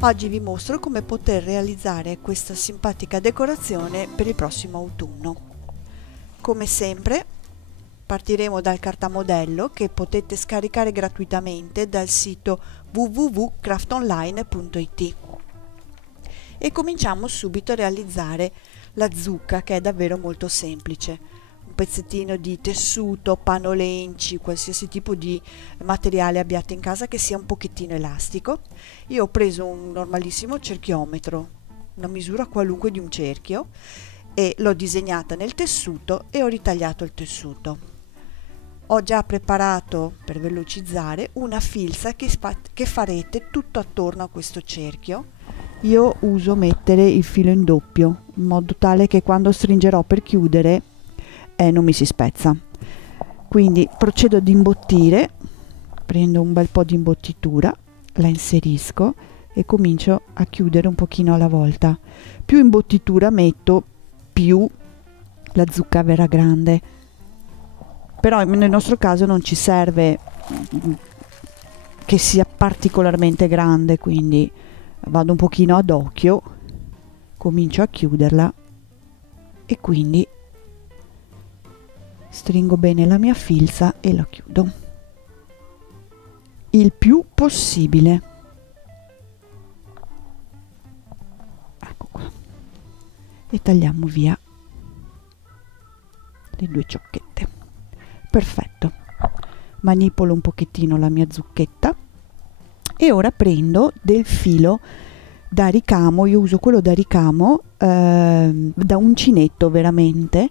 Oggi vi mostro come poter realizzare questa simpatica decorazione per il prossimo autunno. Come sempre partiremo dal cartamodello che potete scaricare gratuitamente dal sito www.craftonline.it e cominciamo subito a realizzare la zucca, che è davvero molto semplice. Un pezzettino di tessuto, panolenci, qualsiasi tipo di materiale abbiate in casa che sia un pochettino elastico. Io ho preso un normalissimo cerchiometro, una misura qualunque di un cerchio, e l'ho disegnata nel tessuto e ho ritagliato il tessuto. Ho già preparato, per velocizzare, una filza che farete tutto attorno a questo cerchio. Io uso mettere il filo in doppio, in modo tale che quando stringerò per chiudere non mi si spezza. Quindi procedo ad imbottire, prendo un bel po' di imbottitura, la inserisco e comincio a chiudere un pochino alla volta. Più imbottitura metto, più la zucca verrà grande. Però nel nostro caso non ci serve che sia particolarmente grande, quindi vado un pochino ad occhio, comincio a chiuderla e quindi stringo bene la mia filza e la chiudo il più possibile. Ecco qua, e tagliamo via le due ciocchette. Perfetto, manipolo un pochettino la mia zucchetta e ora prendo del filo da ricamo. Io uso quello da ricamo da uncinetto, veramente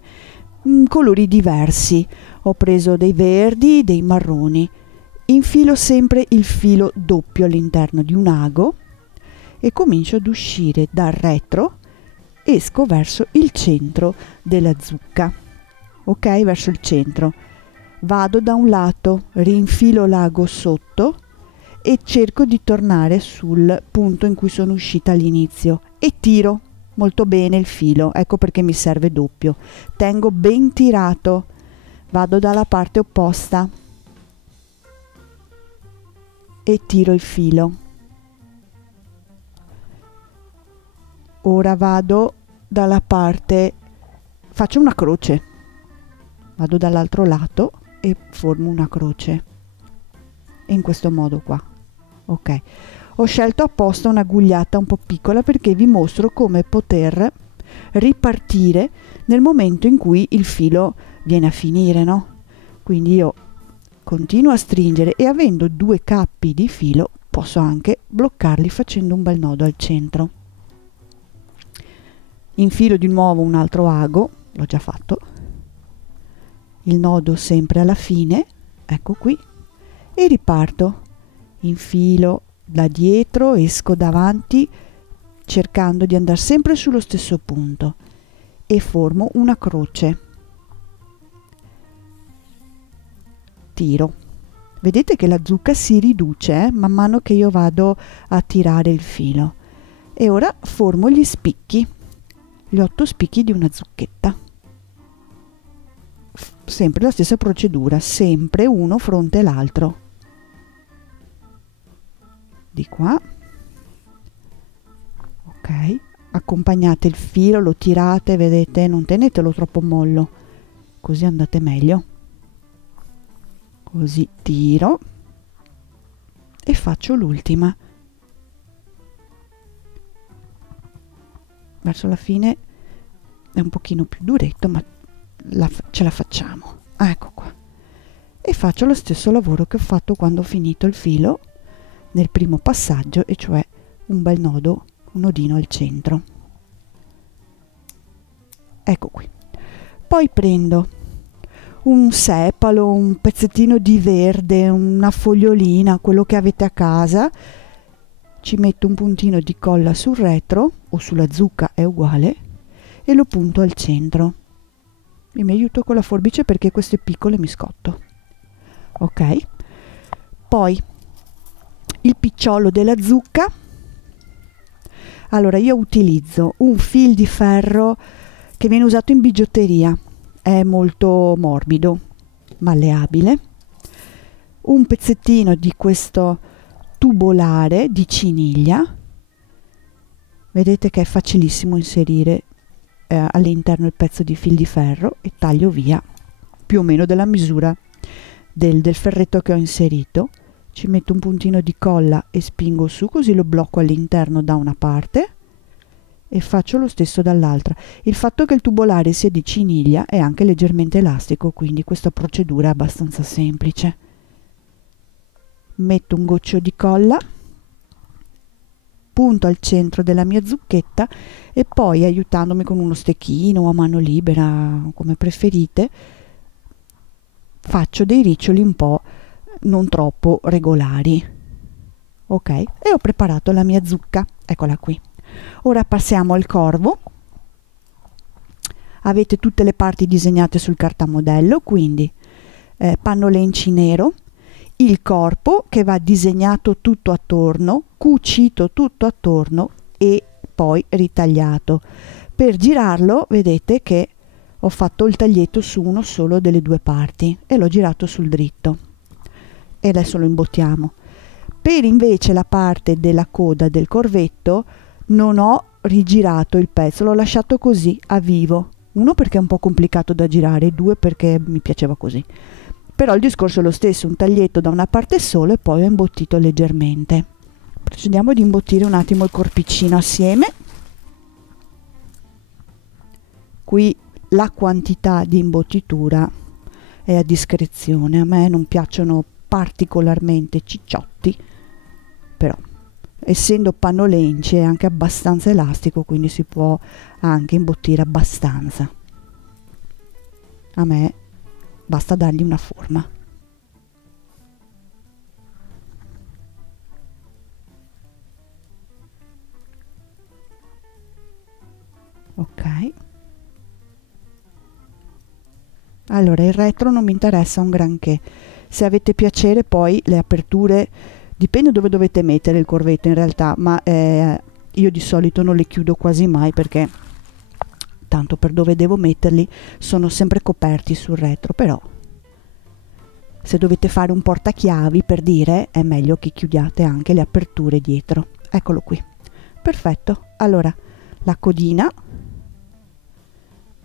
colori diversi. Ho preso dei verdi, dei marroni. Infilo sempre il filo doppio all'interno di un ago e comincio ad uscire dal retro, esco verso il centro della zucca, ok, verso il centro. Vado da un lato, rinfilo l'ago sotto e cerco di tornare sul punto in cui sono uscita all'inizio e tiro molto bene il filo. Ecco perché mi serve doppio. Tengo ben tirato, vado dalla parte opposta e tiro il filo. Ora vado dalla parte, faccio una croce, vado dall'altro lato e formo una croce in questo modo qua. Ok, ho scelto apposta un'agugliata un po' piccola perché vi mostro come poter ripartire nel momento in cui il filo viene a finire, no? Quindi io continuo a stringere e avendo due cappi di filo posso anche bloccarli facendo un bel nodo al centro. Infilo di nuovo un altro ago, l'ho già fatto, il nodo sempre alla fine, ecco qui, e riparto. Infilo da dietro, esco davanti cercando di andare sempre sullo stesso punto e formo una croce. Tiro. Vedete che la zucca si riduce man mano che io vado a tirare il filo. E ora formo gli spicchi, gli 8 spicchi di una zucchetta. Sempre la stessa procedura, sempre uno fronte all'altro. Di qua, ok, accompagnate il filo, lo tirate, vedete, non tenetelo troppo mollo, così andate meglio. Così tiro e faccio l'ultima. Verso la fine è un pochino più duretto, ma ce la facciamo. Ecco qua. E faccio lo stesso lavoro che ho fatto quando ho finito il filo nel primo passaggio, e cioè un bel nodo, un nodino al centro. Ecco qui. Poi prendo un sepalo, un pezzettino di verde, una fogliolina, quello che avete a casa, ci metto un puntino di colla sul retro o sulla zucca, è uguale, e lo punto al centro. E mi aiuto con la forbice perché questo è piccolo e mi scotto. Ok, poi il picciolo della zucca. Allora io utilizzo un fil di ferro che viene usato in bigiotteria, è molto morbido, malleabile, un pezzettino di questo tubolare di ciniglia Vedete che è facilissimo inserire all'interno il pezzo di fil di ferro e taglio via più o meno della misura del ferretto che ho inserito. Ci metto un puntino di colla e spingo su, così lo blocco all'interno da una parte e faccio lo stesso dall'altra. Il fatto che il tubolare sia di ciniglia è anche leggermente elastico, quindi questa procedura è abbastanza semplice. Metto un goccio di colla, punto al centro della mia zucchetta e poi, aiutandomi con uno stecchino o a mano libera, come preferite, faccio dei riccioli un po' non troppo regolari. Ok, e ho preparato la mia zucca, eccola qui. Ora passiamo al corvo. Avete tutte le parti disegnate sul cartamodello, quindi panno lenci nero, il corpo che va disegnato tutto attorno, cucito tutto attorno e poi ritagliato. Per girarlo vedete che ho fatto il taglietto su uno solo delle due parti e l'ho girato sul dritto e adesso lo imbottiamo. Per invece la parte della coda del corvetto non ho rigirato il pezzo, l'ho lasciato così a vivo, uno perché è un po' complicato da girare, due perché mi piaceva così. Però il discorso è lo stesso, un taglietto da una parte solo e poi ho imbottito leggermente. Procediamo ad imbottire un attimo il corpicino assieme. Qui la quantità di imbottitura è a discrezione, a me non piacciono particolarmente cicciotti, però essendo panno lence è anche abbastanza elastico, quindi si può anche imbottire abbastanza. A me basta dargli una forma. Ok. Allora, il retro non mi interessa un granché. Se avete piacere poi le aperture, dipende dove dovete mettere il corvetto in realtà, ma io di solito non le chiudo quasi mai perché tanto per dove devo metterli sono sempre coperti sul retro, però se dovete fare un portachiavi, per dire, è meglio che chiudiate anche le aperture dietro. Eccolo qui. Perfetto. Allora, la codina,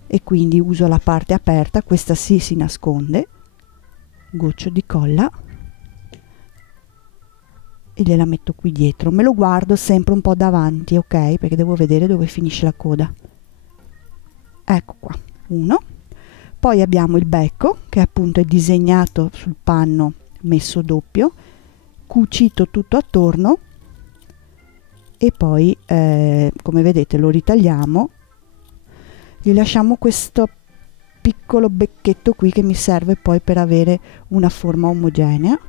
e quindi uso la parte aperta, questa sì si nasconde, goccio di colla e gliela metto qui dietro. Me lo guardo sempre un po' davanti, ok? Perché devo vedere dove finisce la coda. Ecco qua, uno. Poi abbiamo il becco, che appunto è disegnato sul panno messo doppio, cucito tutto attorno e poi come vedete lo ritagliamo, gli lasciamo questo piccolo becchetto qui che mi serve poi per avere una forma omogenea.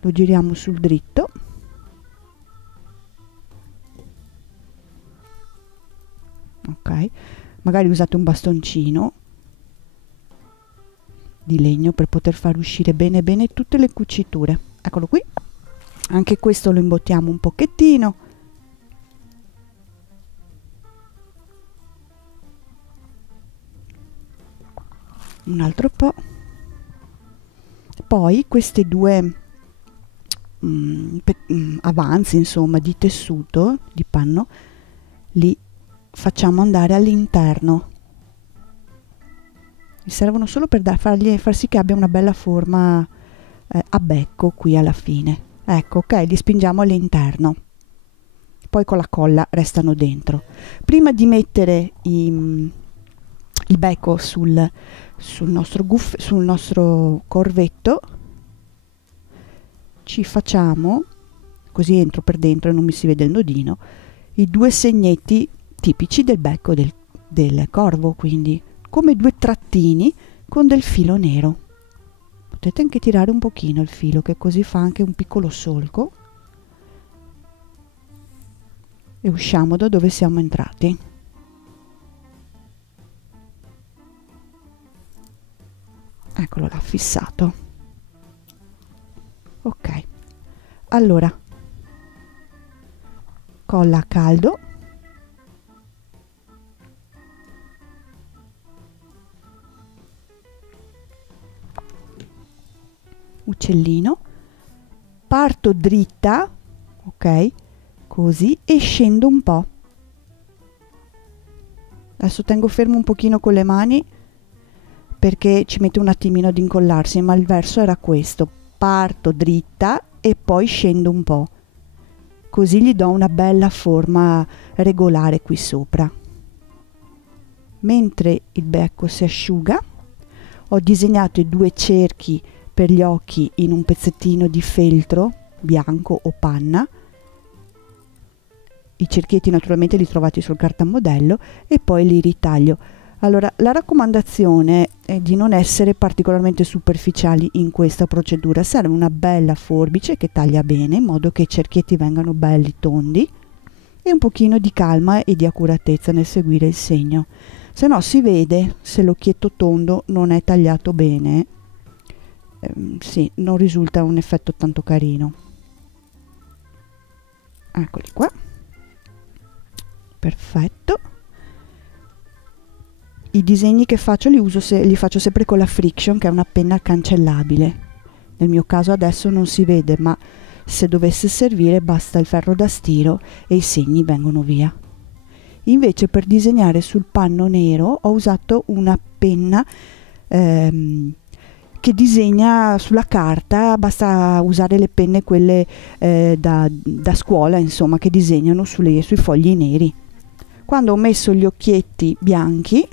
Lo giriamo sul dritto. Ok, magari usate un bastoncino di legno per poter far uscire bene bene tutte le cuciture. Eccolo qui. Anche questo lo imbottiamo un pochettino. Un altro po'. Poi queste due avanzi, insomma, di tessuto di panno li facciamo andare all'interno. Mi servono solo per far sì che abbia una bella forma a becco qui alla fine. Ecco, ok, li spingiamo all'interno. Poi con la colla restano dentro. Prima di mettere il becco sul nostro corvetto, ci facciamo, così entro per dentro e non mi si vede il nodino, i due segnetti tipici del becco del corvo, quindi come due trattini con del filo nero. Potete anche tirare un pochino il filo, che così fa anche un piccolo solco, e usciamo da dove siamo entrati. Eccolo là, fissato. Ok, allora colla a caldo, uccellino, parto dritta, ok, così, e scendo un po'. Adesso tengo fermo un pochino con le mani perché ci mette un attimino ad incollarsi, ma il verso era questo: parto dritta e poi scendo un po', così gli do una bella forma regolare qui sopra. Mentre il becco si asciuga, ho disegnato i 2 cerchi per gli occhi in un pezzettino di feltro bianco o panna. I cerchietti naturalmente li trovate sul cartamodello e poi li ritaglio. Allora, la raccomandazione è di non essere particolarmente superficiali in questa procedura. Serve una bella forbice che taglia bene in modo che i cerchietti vengano belli tondi, e un pochino di calma e di accuratezza nel seguire il segno. Se no si vede se l'occhietto tondo non è tagliato bene, sì, non risulta un effetto tanto carino. Eccoli qua. Perfetto. I disegni che faccio li faccio sempre con la Friction, che è una penna cancellabile. Nel mio caso adesso non si vede, ma se dovesse servire basta il ferro da stiro e i segni vengono via. Invece per disegnare sul panno nero ho usato una penna che disegna sulla carta. Basta usare le penne quelle da scuola, insomma, che disegnano sui fogli neri. Quando ho messo gli occhietti bianchi,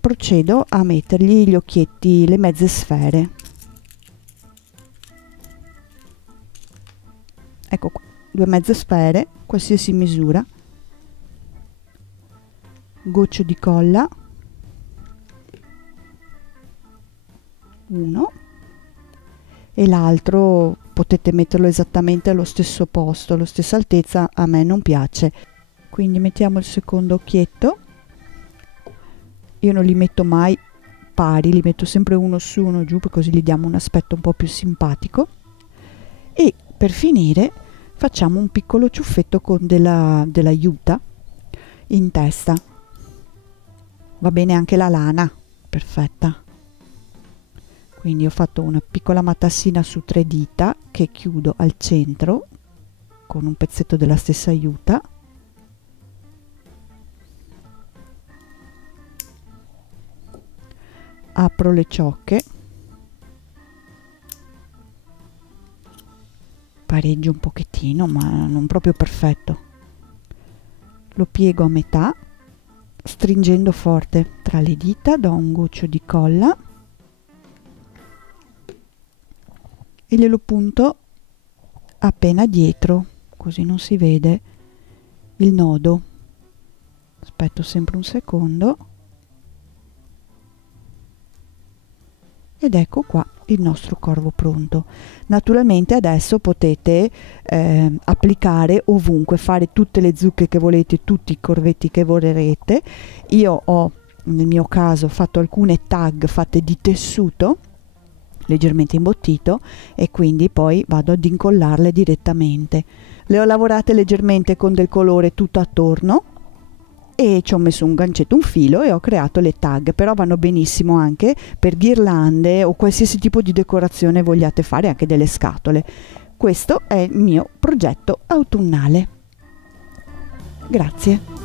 procedo a mettergli gli occhietti, le mezze sfere. Ecco qua, 2 mezze sfere, qualsiasi misura, goccio di colla, 1, e l'altro potete metterlo esattamente allo stesso posto, alla stessa altezza, a me non piace. Quindi mettiamo il secondo occhietto. Io non li metto mai pari, li metto sempre uno su uno giù, così gli diamo un aspetto un po' più simpatico. E per finire facciamo un piccolo ciuffetto con della juta in testa. Va bene anche la lana, perfetta. Quindi ho fatto una piccola matassina su 3 dita che chiudo al centro con un pezzetto della stessa juta. Apro le ciocche, pareggio un pochettino, ma non proprio perfetto. Lo piego a metà, stringendo forte tra le dita, do un goccio di colla e glielo punto appena dietro, così non si vede il nodo. Aspetto sempre un secondo. Ed ecco qua il nostro corvo pronto. Naturalmente adesso potete applicare ovunque, fare tutte le zucche che volete, tutti i corvetti che vorrete. Io ho nel mio caso fatto alcune tag fatte di tessuto leggermente imbottito e quindi poi vado ad incollarle direttamente. Le ho lavorate leggermente con del colore tutto attorno e ci ho messo un gancetto, un filo, e ho creato le tag, però vanno benissimo anche per ghirlande o qualsiasi tipo di decorazione vogliate fare, anche delle scatole. Questo è il mio progetto autunnale. Grazie.